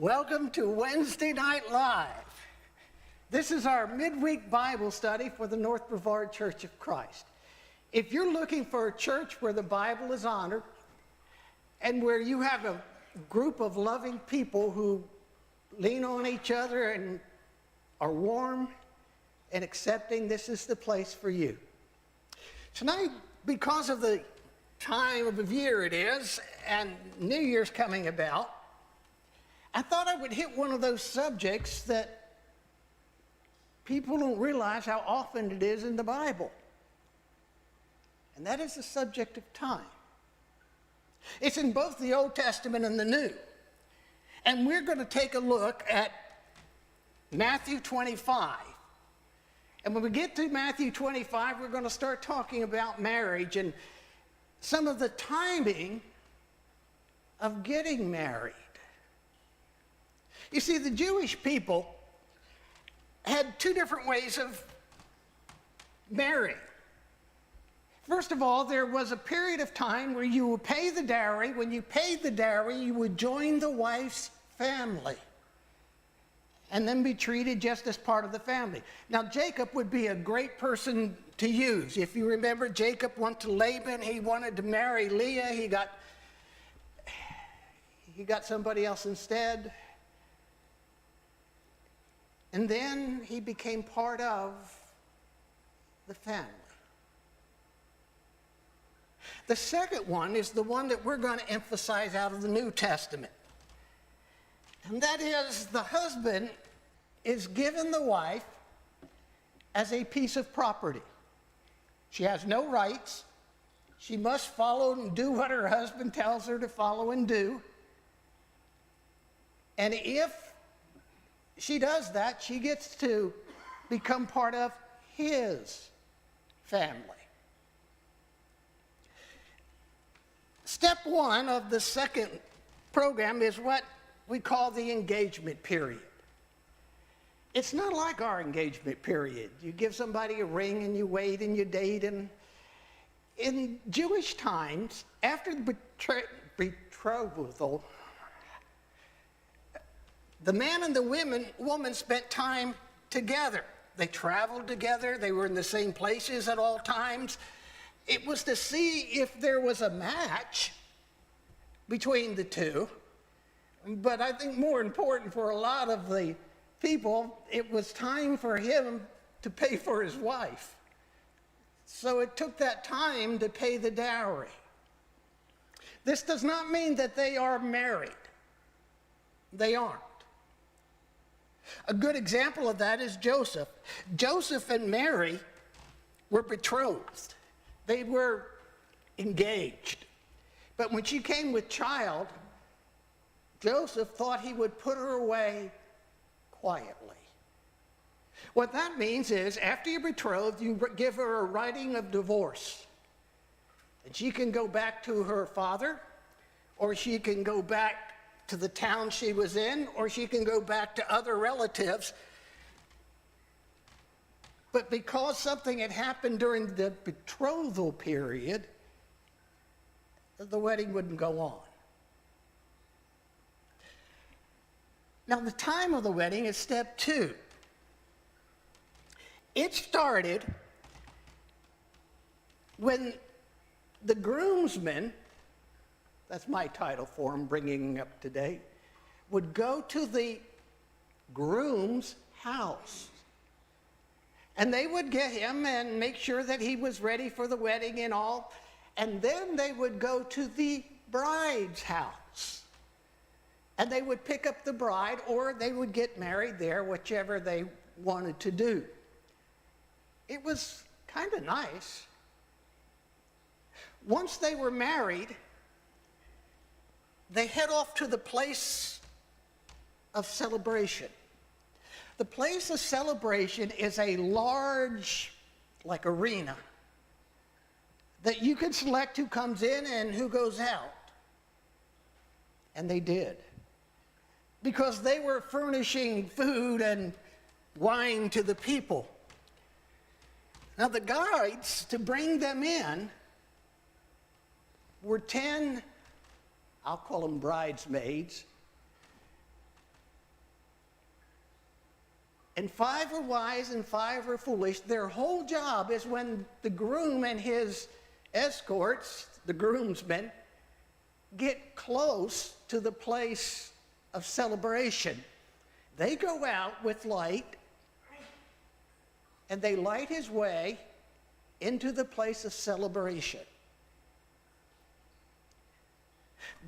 Welcome to Wednesday Night Live. This is our midweek Bible study for the North Brevard Church of Christ. If you're looking for a church where the Bible is honored and where you have a group of loving people who lean on each other and are warm and accepting, this is the place for you. Tonight, because of the time of the year it is and New Year's coming about, I thought I would hit one of those subjects that people don't realize how often it is in the Bible. And that is the subject of time. It's in both the Old Testament and the New. And we're going to take a look at Matthew 25. And when we get to Matthew 25, we're going to start talking about marriage and some of the timing of getting married. You see, the Jewish people had two different ways of marrying. First of all, there was a period of time where you would pay the dowry. When you paid the dowry, you would join the wife's family and then be treated just as part of the family. Now, Jacob would be a great person to use. If you remember, Jacob went to Laban. He wanted to marry Leah. He got somebody else instead. And then he became part of the family. The second one is the one that we're going to emphasize out of the New Testament. And that is, the husband is given the wife as a piece of property. She has no rights. She must follow and do what her husband tells her to follow and do. And if she does that, she gets to become part of his family. Step one of the second program is what we call the engagement period. It's not like our engagement period. You give somebody a ring and you wait and you date. And in Jewish times, after the betrothal, the man and the woman spent time together. They traveled together. They were in the same places at all times. It was to see if there was a match between the two. But I think more important for a lot of the people, it was time for him to pay for his wife. So it took that time to pay the dowry. This does not mean that they are married. They aren't. A good example of that is Joseph. Joseph and Mary were betrothed. They were engaged. But when she came with child, Joseph thought he would put her away quietly. What that means is, after you're betrothed, you give her a writing of divorce. And she can go back to her father, or she can go back to the town she was in, or she can go back to other relatives. But because something had happened during the betrothal period, the wedding wouldn't go on. Now, the time of the wedding is step two. It started when the groomsmen, that's my title for him, bringing up today, would go to the groom's house. And they would get him and make sure that he was ready for the wedding and all. And then they would go to the bride's house. And they would pick up the bride, or they would get married there, whichever they wanted to do. It was kind of nice. Once they were married, they head off to the place of celebration. The place of celebration is a large, like, arena that you can select who comes in and who goes out. And they did. Because they were furnishing food and wine to the people. Now, the guides to bring them in were 10, I'll call them bridesmaids, And 5 are wise and 5 are foolish. Their whole job is when the groom and his escorts, the groomsmen, get close to the place of celebration. They go out with light and they light his way into the place of celebration.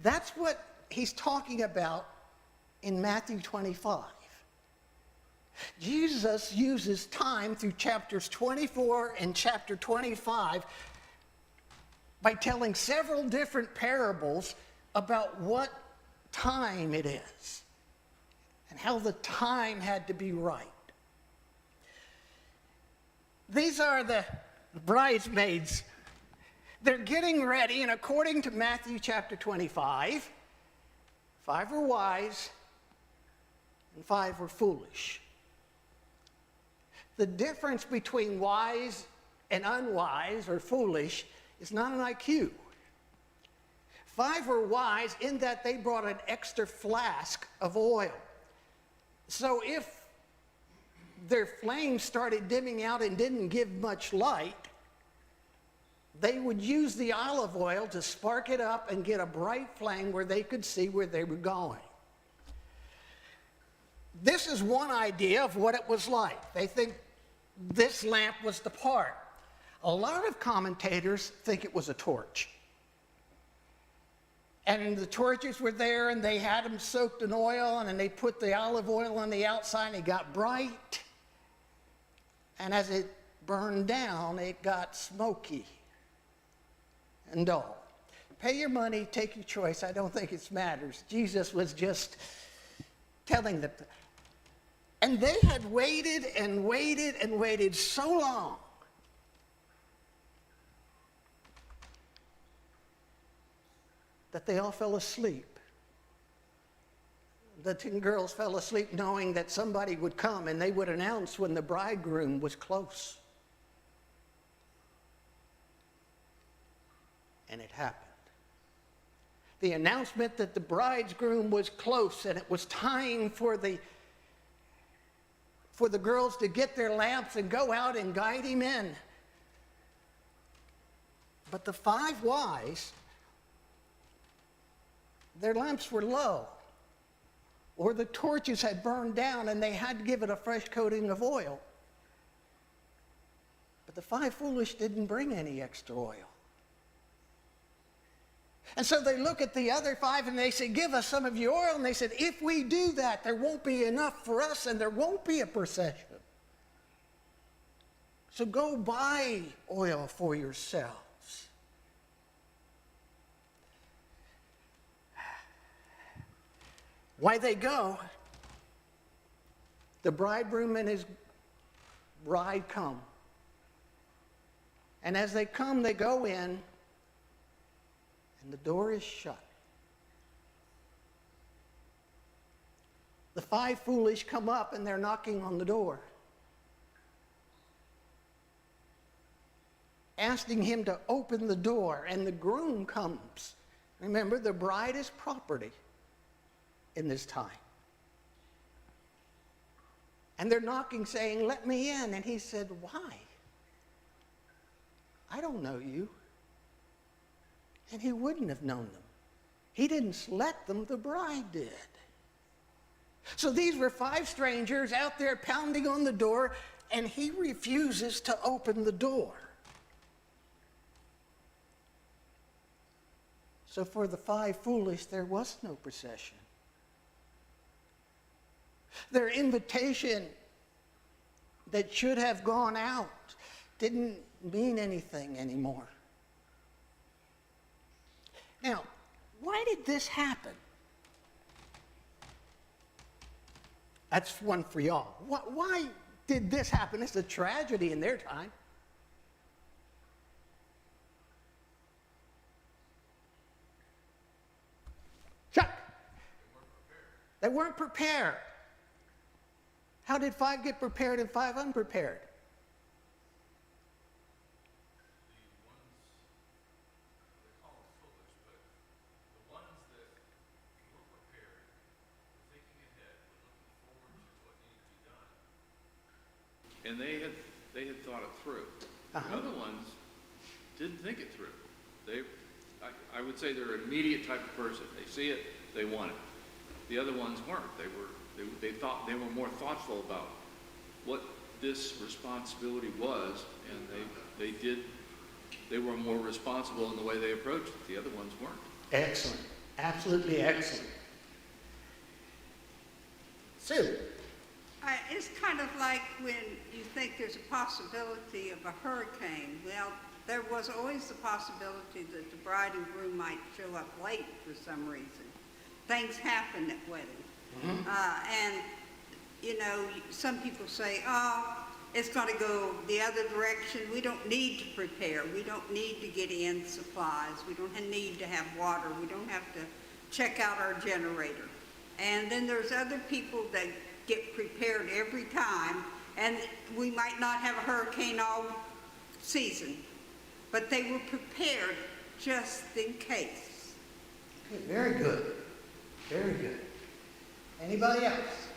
That's what he's talking about in Matthew 25. Jesus uses time through chapters 24 and chapter 25 by telling several different parables about what time it is and how the time had to be right. These are the bridesmaids. They're getting ready, and according to Matthew chapter 25, 5 were wise and 5 were foolish. The difference between wise and unwise or foolish is not an IQ. 5 were wise in that they brought an extra flask of oil. So if their flames started dimming out and didn't give much light, they would use the olive oil to spark it up and get a bright flame where they could see where they were going. This is one idea of what it was like. They think this lamp was the part. A lot of commentators think it was a torch. And the torches were there, and they had them soaked in oil, and then they put the olive oil on the outside, and it got bright. And as it burned down, it got smoky and dull. Pay your money, take your choice. I don't think it matters. Jesus was just telling them. And they had waited and waited and waited so long that they all fell asleep. The 10 girls fell asleep knowing that somebody would come and they would announce when the bridegroom was close. And it happened. The announcement that the bridegroom was close and it was time for the girls to get their lamps and go out and guide him in. But the 5 wise, their lamps were low, or the torches had burned down and they had to give it a fresh coating of oil. But the 5 foolish didn't bring any extra oil. And so they look at the other 5 and they say, give us some of your oil. And they said, if we do that, there won't be enough for us and there won't be a procession. So go buy oil for yourselves. Why they go, the bridegroom and his bride come. And as they come, they go in, and the door is shut. The 5 foolish come up, and they're knocking on the door, asking him to open the door, and the groom comes. Remember, the bride is property in this time. And they're knocking, saying, let me in. And he said, why? I don't know you. And he wouldn't have known them. He didn't select them, the bride did. So these were 5 strangers out there pounding on the door, and he refuses to open the door. So for the 5 foolish, there was no procession. Their invitation that should have gone out didn't mean anything anymore. Now, why did this happen? That's one for y'all. Why did this happen? It's a tragedy in their time. Chuck! They weren't prepared. How did 5 get prepared and 5 unprepared? and they had thought it through. Uh-huh. The other ones didn't think it through. I would say they're an immediate type of person. They see it, they want it. The other ones weren't. They thought they were more thoughtful about what this responsibility was, and they were more responsible in the way they approached it. The other ones weren't. Excellent. Absolutely excellent. Sue? It's kind of like when you think there's a possibility of a hurricane. Well, there was always the possibility that the bride and groom might show up late for some reason. Things happen at weddings. And, you know, some people say, oh, it's going to go the other direction. We don't need to prepare. We don't need to get in supplies. We don't need to have water. We don't have to check out our generator. And then there's other people that get prepared every time, and we might not have a hurricane all season, but they were prepared just in case. Okay, very good. Very good. Anybody else?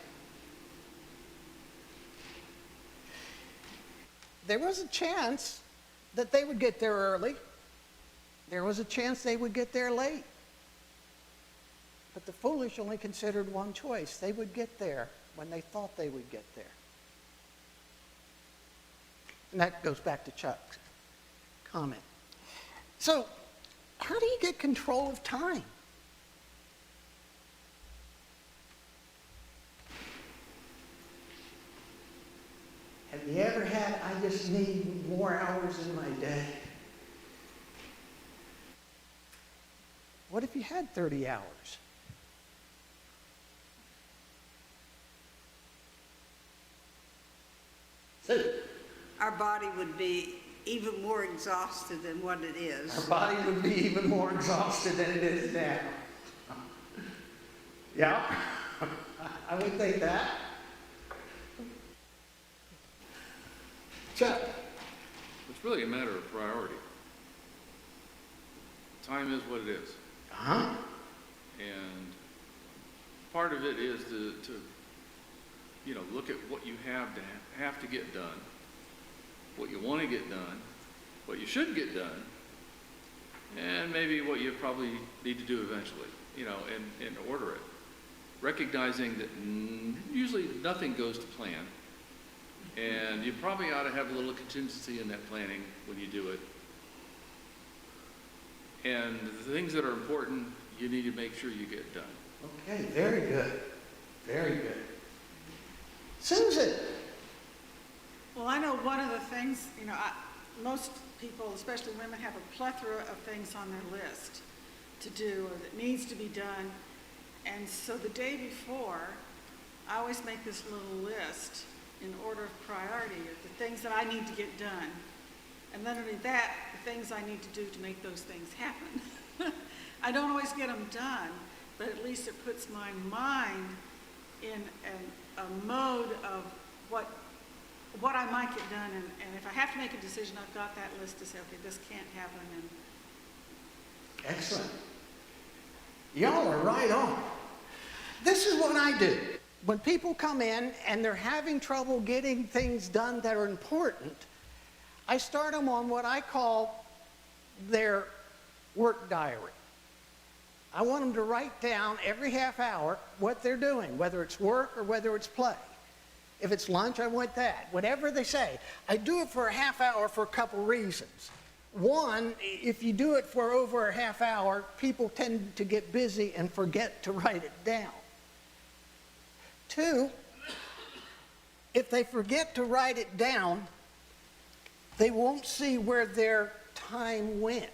There was a chance that they would get there early. There was a chance they would get there late. But the foolish only considered one choice. They would get there when they thought they would get there. And that goes back to Chuck's comment. So, how do you get control of time? Have you ever had, I just need more hours in my day? What if you had 30 hours? So, Our body would be even more exhausted than what it is. our body would be even more exhausted than it is now. Yeah, I would think that. Chuck? It's really a matter of priority. Time is what it is. Uh-huh. And part of it is to look at what you have to get done, what you want to get done, what you should get done, and maybe what you probably need to do eventually, and order it. Recognizing that usually nothing goes to plan, and you probably ought to have a little contingency in that planning when you do it. And the things that are important, you need to make sure you get done. Okay, very good. Very good. Susan? Well, I know one of the things, most people, especially women, have a plethora of things on their list to do or that needs to be done. And so the day before, I always make this little list in order of priority of the things that I need to get done. And then underneath that, the things I need to do to make those things happen. I don't always get them done, but at least it puts my mind in a mode of what I might get done. And if I have to make a decision, I've got that list to say, okay, this can't happen. And Excellent. Y'all are right on. This is what I do. When people come in and they're having trouble getting things done that are important, I start them on what I call their work diary. I want them to write down every half hour what they're doing, whether it's work or whether it's play. If it's lunch, I want that. Whatever they say. I do it for a half hour for a couple reasons. One, if you do it for over a half hour, people tend to get busy and forget to write it down. Two, if they forget to write it down, they won't see where their time went,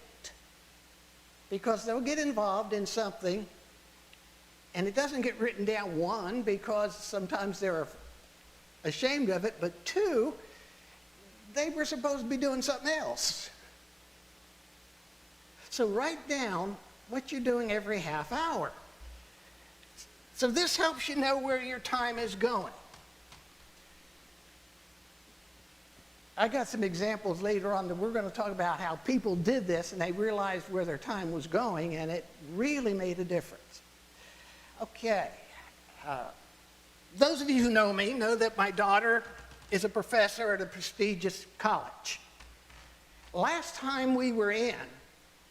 because they'll get involved in something and it doesn't get written down, one, because sometimes they're ashamed of it, but two, they were supposed to be doing something else. So write down what you're doing every half hour. So this helps you know where your time is going. I got some examples later on that we're going to talk about how people did this and they realized where their time was going, and it really made a difference. Okay. Those of you who know me know that my daughter is a professor at a prestigious college. Last time we were in,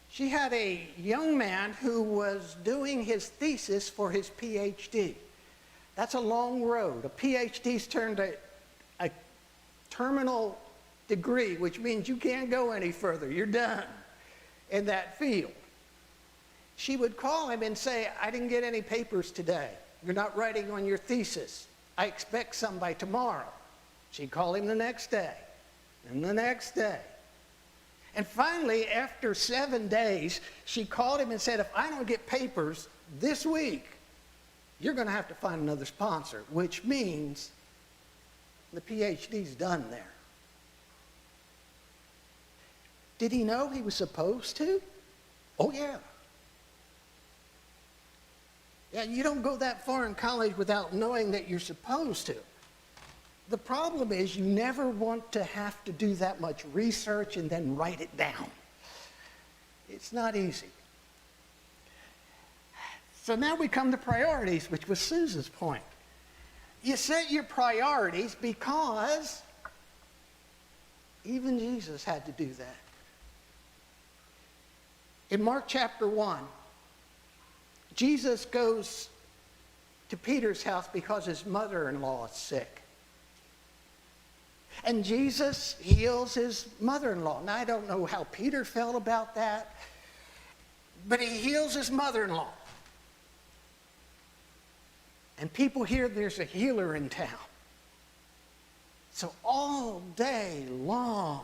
she had a young man who was doing his thesis for his PhD. That's a long road. A PhD's turned a terminal degree, which means you can't go any further. You're done in that field. She would call him and say, I didn't get any papers today. You're not writing on your thesis. I expect some by tomorrow. She'd call him the next day, and the next day. And finally, after 7 days, she called him and said, if I don't get papers this week, you're going to have to find another sponsor, which means the PhD's done there. Did he know he was supposed to? Oh, yeah. Yeah, you don't go that far in college without knowing that you're supposed to. The problem is you never want to have to do that much research and then write it down. It's not easy. So now we come to priorities, which was Susan's point. You set your priorities because even Jesus had to do that. In Mark chapter 1, Jesus goes to Peter's house because his mother-in-law is sick. And Jesus heals his mother-in-law. Now, I don't know how Peter felt about that, but he heals his mother-in-law. And people hear there's a healer in town. So all day long,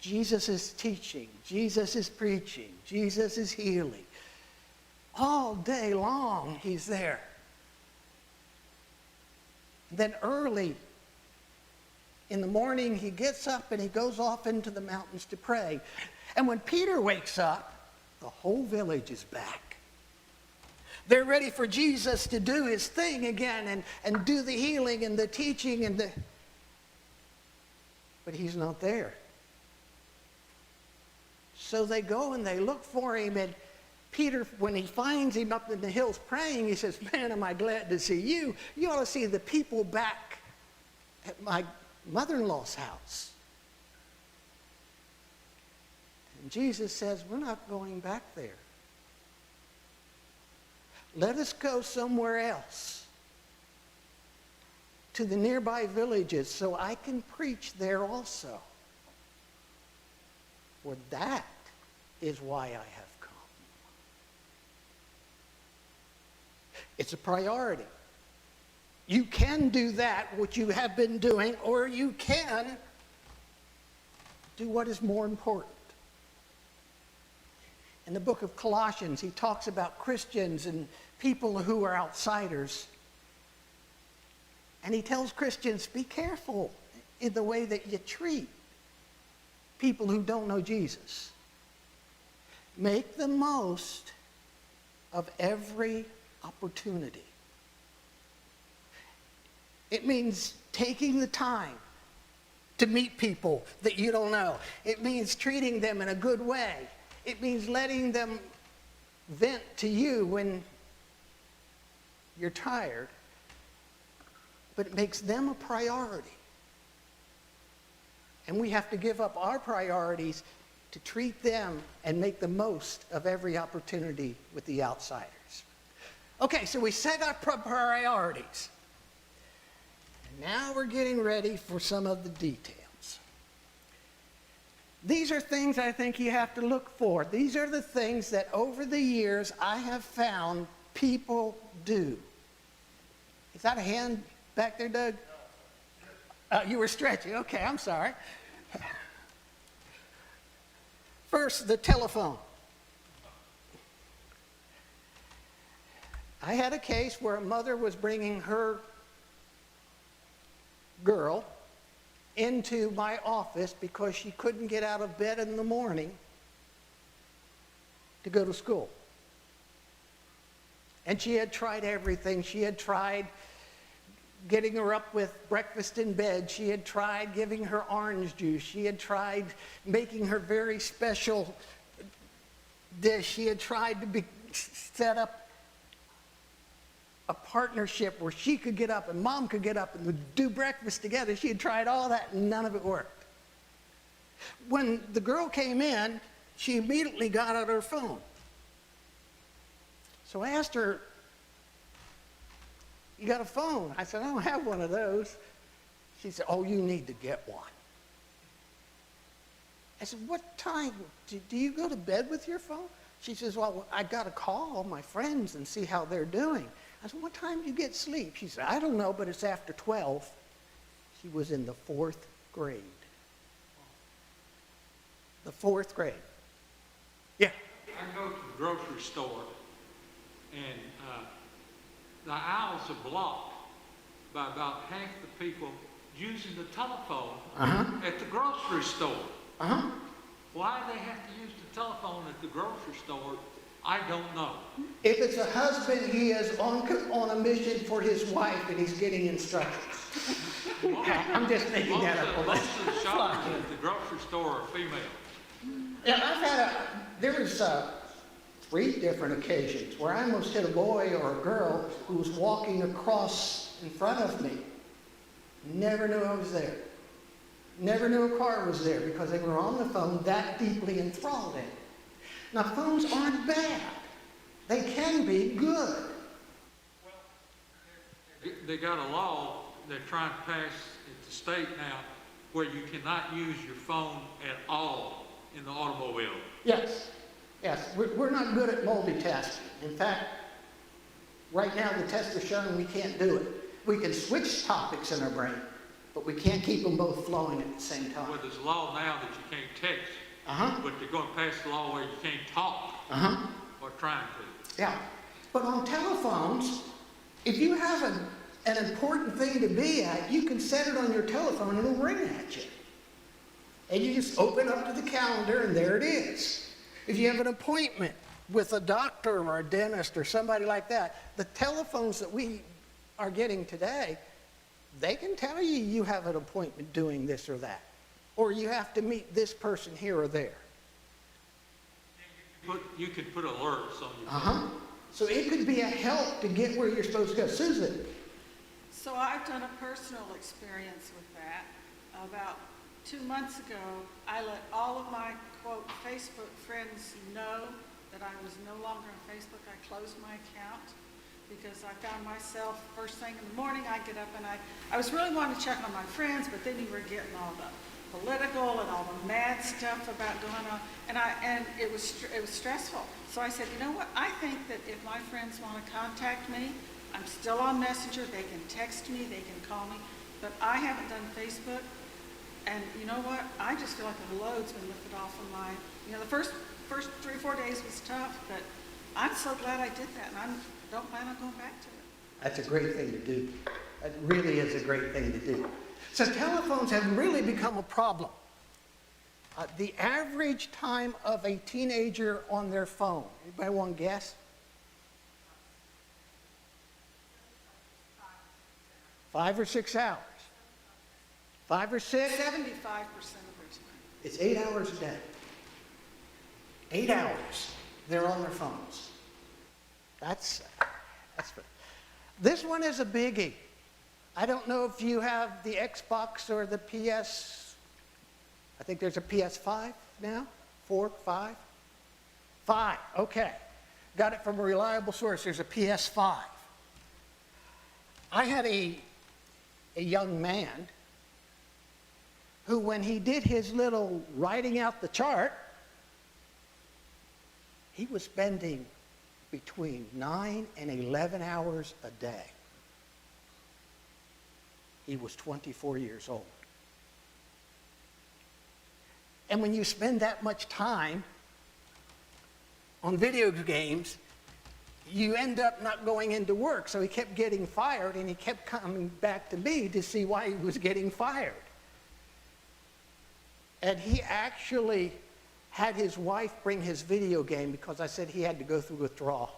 Jesus is teaching, Jesus is preaching, Jesus is healing. All day long, he's there. Then early in the morning, he gets up and he goes off into the mountains to pray. And when Peter wakes up, the whole village is back. They're ready for Jesus to do his thing again and do the healing and the teaching but he's not there. So they go and they look for him, and Peter, when he finds him up in the hills praying, he says, man, am I glad to see you. You ought to see the people back at my mother-in-law's house. And Jesus says, we're not going back there. Let us go somewhere else, to the nearby villages, so I can preach there also. For that is why I have come. It's a priority. You can do that, what you have been doing, or you can do what is more important. In the book of Colossians, he talks about Christians and people who are outsiders. And he tells Christians, be careful in the way that you treat people who don't know Jesus. Make the most of every opportunity. It means taking the time to meet people that you don't know. It means treating them in a good way. It means letting them vent to you when you're tired. But it makes them a priority. And we have to give up our priorities to treat them and make the most of every opportunity with the outsiders. Okay, so we set our priorities. And now we're getting ready for some of the details. These are things I think you have to look for. These are the things that over the years I have found people do. Is that a hand back there, Doug? You were stretching. Okay, I'm sorry. First, the telephone. I had a case where a mother was bringing her girl into my office because she couldn't get out of bed in the morning to go to school. And she had tried everything. She had tried getting her up with breakfast in bed. She had tried giving her orange juice. She had tried making her very special dish. She had tried to be set up. a partnership where she could get up and mom could get up and do breakfast together. She had tried all that and none of it worked. When the girl came in, she immediately got out her phone. So I asked her, "You got a phone?" I said, "I don't have one of those." She said, "Oh, you need to get one." I said, "What time? Do you go to bed with your phone?" She says, "Well, I got to call my friends and see how they're doing." I said, "What time do you get sleep?" She said, "I don't know, but it's after 12. She was in the 4th grade. The 4th grade. Yeah. I go to the grocery store, and the aisles are blocked by about half the people using the telephone at the grocery store. Why they have to use the telephone at the grocery store, I don't know. If it's a husband, he is on a mission for his wife and he's getting instructions. I'm just making that up. Most of the shoppers at the grocery store are female. Yeah, there was 3 different occasions where I almost hit a boy or a girl who was walking across in front of me. Never knew I was there. Never knew a car was there because they were on the phone that deeply enthralled in it. Now, phones aren't bad. They can be good. They got a law they're trying to pass at the state now where you cannot use your phone at all in the automobile. Yes, we're not good at multitasking. In fact, right now the tests are showing we can't do it. We can switch topics in our brain, but we can't keep them both flowing at the same time. Well, there's a law now that you can't text, but they're going to pass the law where you can't talk, or trying to. Yeah, but on telephones, if you have an important thing to be at, you can set it on your telephone and it'll ring at you. And you just open up to the calendar and there it is. If you have an appointment with a doctor or a dentist or somebody like that, the telephones that we are getting today, they can tell you you have an appointment doing this or that. Or you have to meet this person here or there. You could put alerts on your phone. So it could be a help to get where you're supposed to go. Susan. So I've done a personal experience with that. About 2 months ago, I let all of my, quote, Facebook friends know that I was no longer on Facebook. I closed my account because I found myself first thing in the morning, I get up and I was really wanting to check on my friends, but then you were getting all the political and all the mad stuff about going on, and it was stressful. So I said, you know what? I think that if my friends want to contact me, I'm still on Messenger. They can text me, they can call me, but I haven't done Facebook. And you know what? I just feel like a load's been lifted off of my. The first 3 or 4 days was tough, but I'm so glad I did that, and I don't plan on going back to it. That's a great thing to do. That really is a great thing to do. So telephones have really become a problem. The average time of a teenager on their phone, anybody want to guess? 5 or 6 hours. 5 or 6? 75% of their time. It's 8 hours a day. 8 hours. They're on their phones. That's this one is a biggie. I don't know if you have the Xbox or the PS. I think there's a PS5 now. 4, 5? 5. Okay. Got it from a reliable source. There's a PS5. I had a young man who, when he did his little writing out the chart, he was spending between 9 and 11 hours a day. He was 24 years old. And when you spend that much time on video games, you end up not going into work. So he kept getting fired, and he kept coming back to me to see why he was getting fired. And he actually had his wife bring his video game because I said he had to go through withdrawal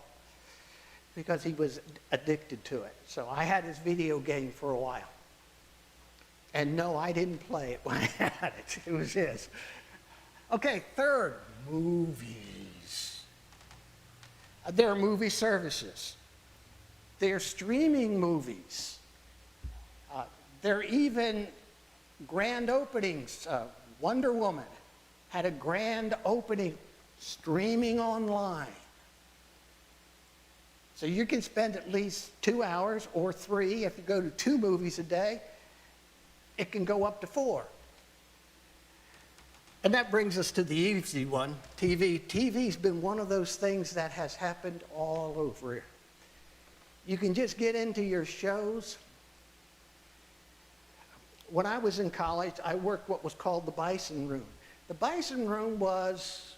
because he was addicted to it. So I had his video game for a while. And no, I didn't play it when I had it. It was his. Okay, third, movies. There are movie services. They're streaming movies. They're even grand openings. Wonder Woman had a grand opening streaming online. So you can spend at least 2 hours or 3. If you go to 2 movies a day, it can go up to 4. And that brings us to the easy one, TV. TV's been one of those things that has happened all over here. You can just get into your shows. When I was in college, I worked what was called the Bison Room. The Bison Room was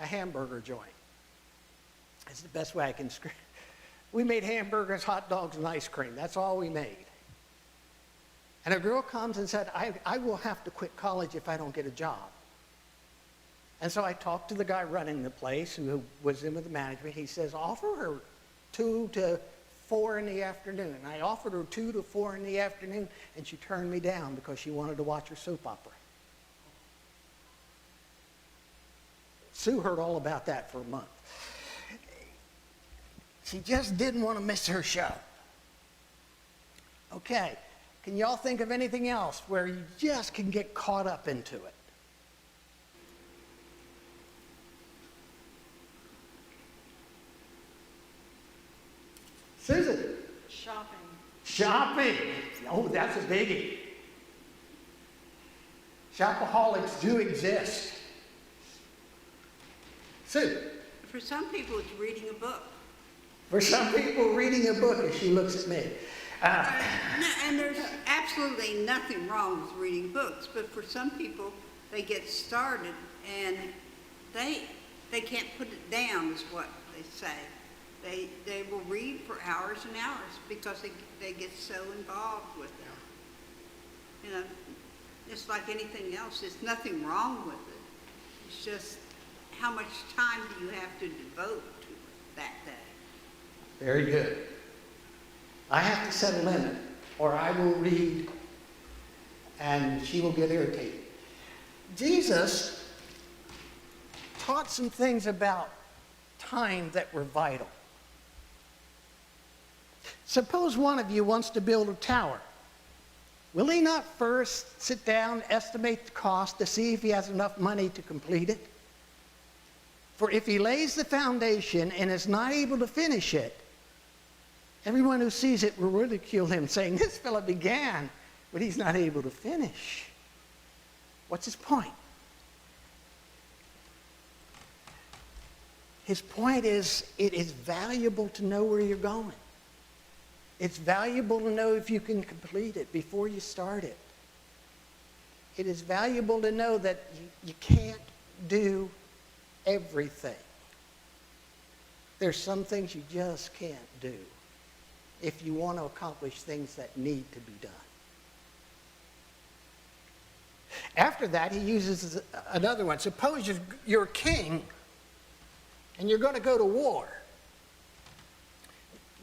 a hamburger joint. That's the best way I can describe it. We made hamburgers, hot dogs, and ice cream. That's all we made. And a girl comes and said, I will have to quit college if I don't get a job. And so I talked to the guy running the place who was in with the management. He says, offer her 2 to 4 in the afternoon. And I offered her 2 to 4 in the afternoon, and she turned me down because she wanted to watch her soap opera. Sue heard all about that for a month. She just didn't want to miss her show. Okay, can y'all think of anything else where you just can get caught up into it? Susan? Shopping. Shopping. Oh, that's a biggie. Shopaholics do exist. Sue? For some people, it's reading a book. For some people, reading a book, as she looks at me. And there's absolutely nothing wrong with reading books, but for some people, they get started and they can't put it down, is what they say. They will read for hours and hours because they get so involved with it. You know, it's like anything else. There's nothing wrong with it. It's just how much time do you have to devote to it that day? Very good. I have to set a limit, or I will read and she will get irritated. Jesus taught some things about time that were vital. Suppose one of you wants to build a tower. Will he not first sit down, estimate the cost to see if he has enough money to complete it? For if he lays the foundation and is not able to finish it, everyone who sees it will ridicule him, saying, this fellow began, but he's not able to finish. What's his point? His point is, it is valuable to know where you're going. It's valuable to know if you can complete it before you start it. It is valuable to know that you can't do everything. There's some things you just can't do if you want to accomplish things that need to be done. After that, he uses another one. Suppose you're a king and you're going to go to war.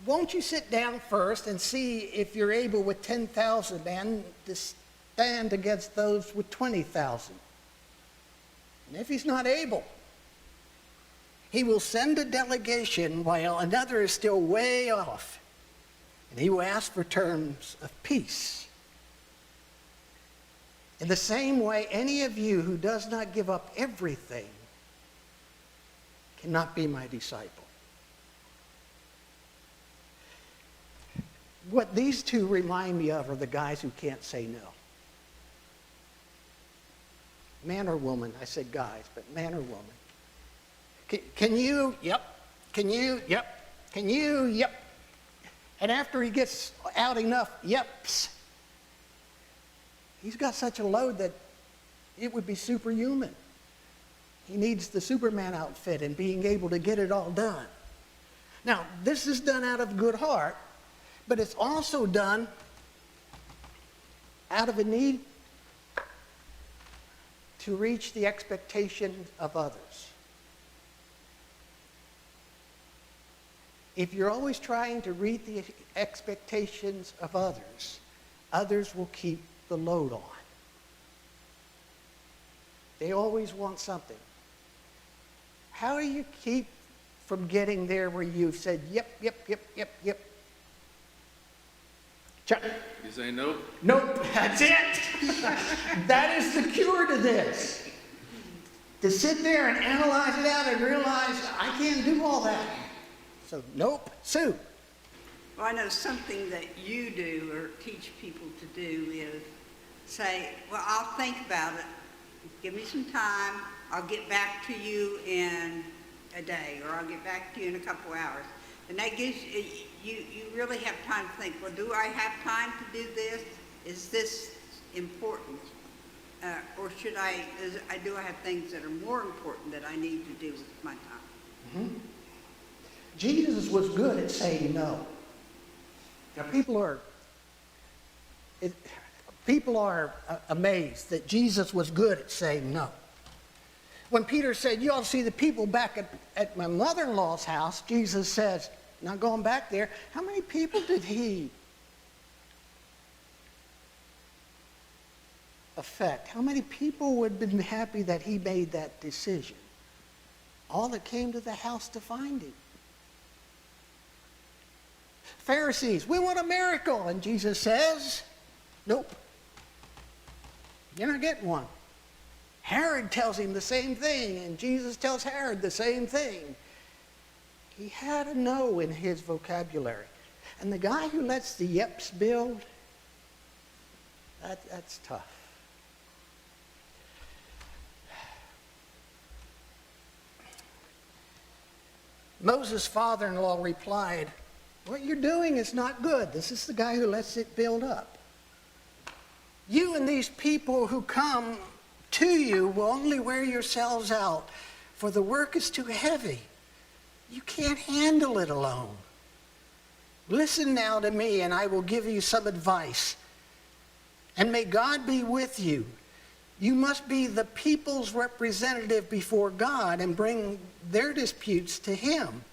Won't you sit down first and see if you're able with 10,000 men to stand against those with 20,000? And if he's not able, he will send a delegation while another is still way off, and he will ask for terms of peace. In the same way, any of you who does not give up everything cannot be my disciple. What these two remind me of are the guys who can't say no. Man or woman, I said guys, but man or woman. Can you? Yep. Can you? Yep. Can you? Yep. And after he gets out enough yeps, he's got such a load that it would be superhuman. He needs the Superman outfit and being able to get it all done. Now, this is done out of good heart, but it's also done out of a need to reach the expectations of others. If you're always trying to reach the expectations of others, others will keep the load on. They always want something. How do you keep from getting there where you've said, yep, yep, yep, yep, yep? Chuck? You say nope? Nope, that's it. That is the cure to this. To sit there and analyze it out and realize I can't do all that. So, nope. Sue? Well, I know something that you do or teach people to do is say, well, I'll think about it. Give me some time. I'll get back to you in a day, or I'll get back to you in a couple hours. And that gives you really have time to think, well, do I have time to do this? Is this important? Or should do I have things that are more important that I need to do with my time? Mm-hmm. Jesus was good at saying no. Now, people are amazed that Jesus was good at saying no. When Peter said, you ought to see the people back at my mother-in-law's house, Jesus says, not going back there, how many people did he affect? How many people would have been happy that he made that decision? All that came to the house to find him. Pharisees, we want a miracle. And Jesus says, nope, you're not getting one. Herod tells him the same thing, and Jesus tells Herod the same thing. He had a no in his vocabulary. And the guy who lets the yeps build, that's tough. Moses' father-in-law replied, what you're doing is not good. This is the guy who lets it build up. You and these people who come to you will only wear yourselves out, for the work is too heavy. You can't handle it alone. Listen now to me, and I will give you some advice. And may God be with you. You must be the people's representative before God and bring their disputes to him.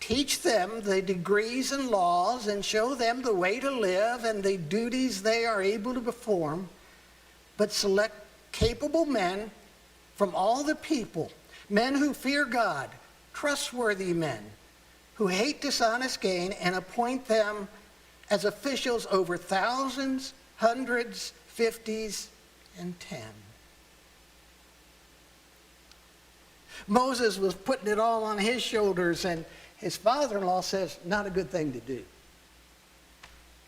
Teach them the degrees and laws and show them the way to live and the duties they are able to perform, but select capable men from all the people, men who fear God, trustworthy men, who hate dishonest gain, and appoint them as officials over thousands, hundreds, fifties, and 10. Moses was putting it all on his shoulders, and his father-in-law says, not a good thing to do.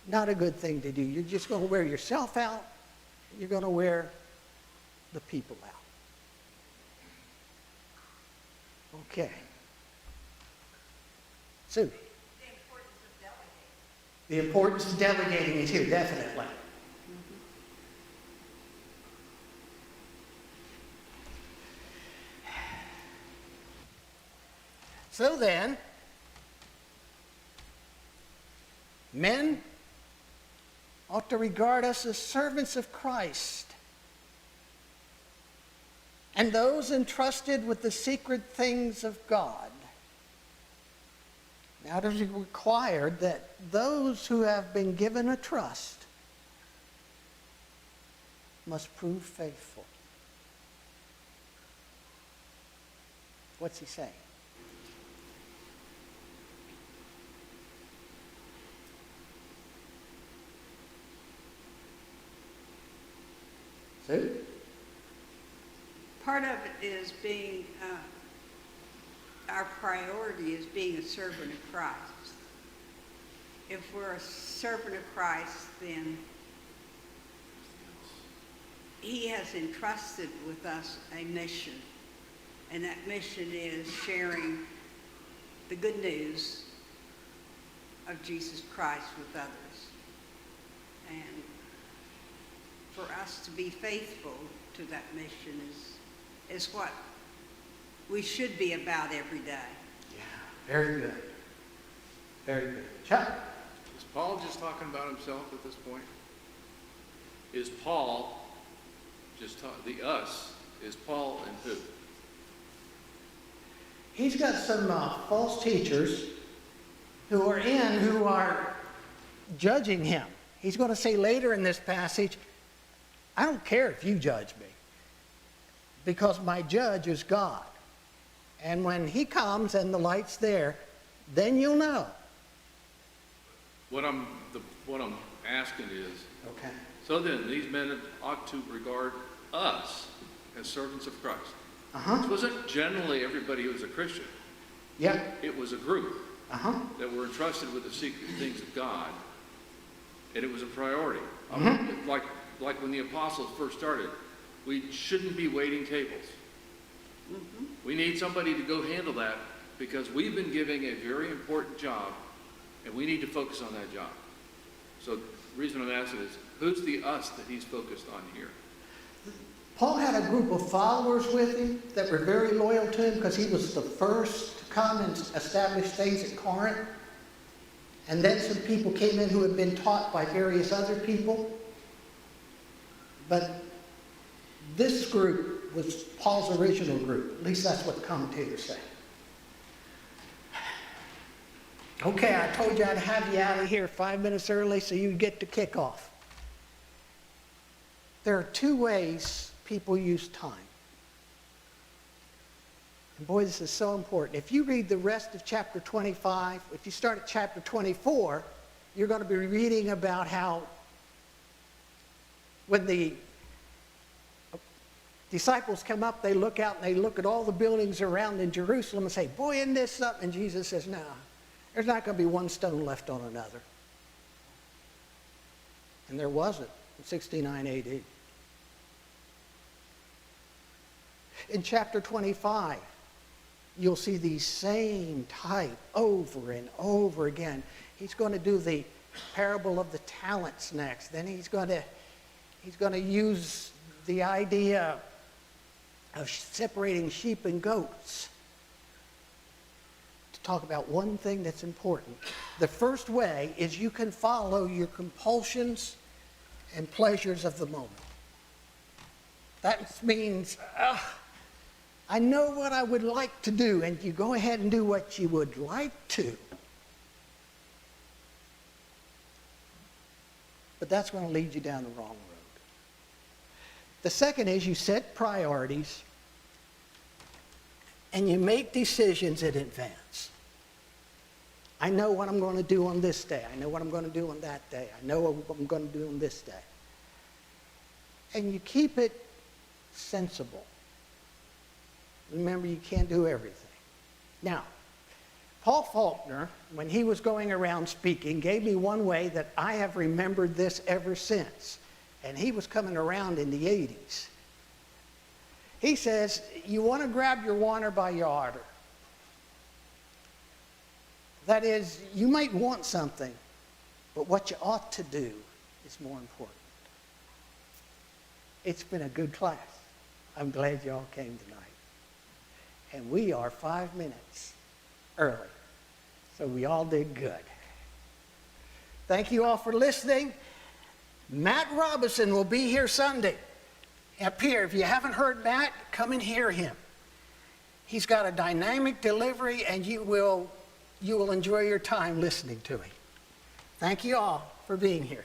Not a good thing to do. You're just going to wear yourself out. You're going to wear the people out. Okay. Sue. The importance of delegating is here, definitely. So then, men ought to regard us as servants of Christ, and those entrusted with the secret things of God. Now it is required that those who have been given a trust must prove faithful. What's he saying? Sue? Part of it is being, our priority is being a servant of Christ. If we're a servant of Christ, then he has entrusted with us a mission. And that mission is sharing the good news of Jesus Christ with others. And for us to be faithful to that mission is what we should be about every day. Yeah, very good. Very good. Chuck? Is Paul just talking about himself at this point? Is Paul just the us? Is Paul and who? He's got some false teachers who are judging him. He's going to say later in this passage, I don't care if you judge me, because my judge is God. And when he comes and the light's there, then you'll know. What I'm asking is, Okay. so then these men ought to regard us as servants of Christ. Uh-huh. It wasn't generally everybody who was a Christian. Yeah. It was a group Uh-huh. that were entrusted with the secret things of God, and it was a priority. Like when the apostles first started, we shouldn't be waiting tables. We need somebody to go handle that because we've been giving a very important job, and we need to focus on that job. So the reason I'm asking is, who's the us that he's focused on here? Paul had a group of followers with him that were very loyal to him because he was the first to come and establish things at Corinth. And then some people came in who had been taught by various other people. But this group was Paul's original group. At least that's what the commentators say. Okay, I told you I'd have you out of here 5 minutes early so you'd get to kick off. There are two ways people use time. And boy, this is so important. If you read the rest of chapter 25, if you start at chapter 24, you're going to be reading about how when the disciples come up, they look out and they look at all the buildings around in Jerusalem and say, boy, isn't this something? And Jesus says, no, there's not going to be one stone left on another. And there wasn't in 69 AD. In chapter 25, you'll see the same type over and over again. He's going to do the parable of the talents next. Then he's going to use the idea of separating sheep and goats to talk about one thing that's important. The first way is you can follow your compulsions and pleasures of the moment. That means, I know what I would like to do, and you go ahead and do what you would like to. But that's going to lead you down the wrong road. The second is you set priorities and you make decisions in advance. I know what I'm going to do on this day. I know what I'm going to do on that day. I know what I'm going to do on this day. And you keep it sensible. Remember, you can't do everything. Now, Paul Faulkner, when he was going around speaking, gave me one way that I have remembered this ever since. And he was coming around in the 80s. He says, you want to grab your water by your ardor. That is, you might want something, but what you ought to do is more important. It's been a good class. I'm glad you all came tonight. And we are 5 minutes early. So we all did good. Thank you all for listening. Matt Robinson will be here Sunday up here. If you haven't heard Matt, come and hear him. He's got a dynamic delivery, and you will enjoy your time listening to him. Thank you all for being here.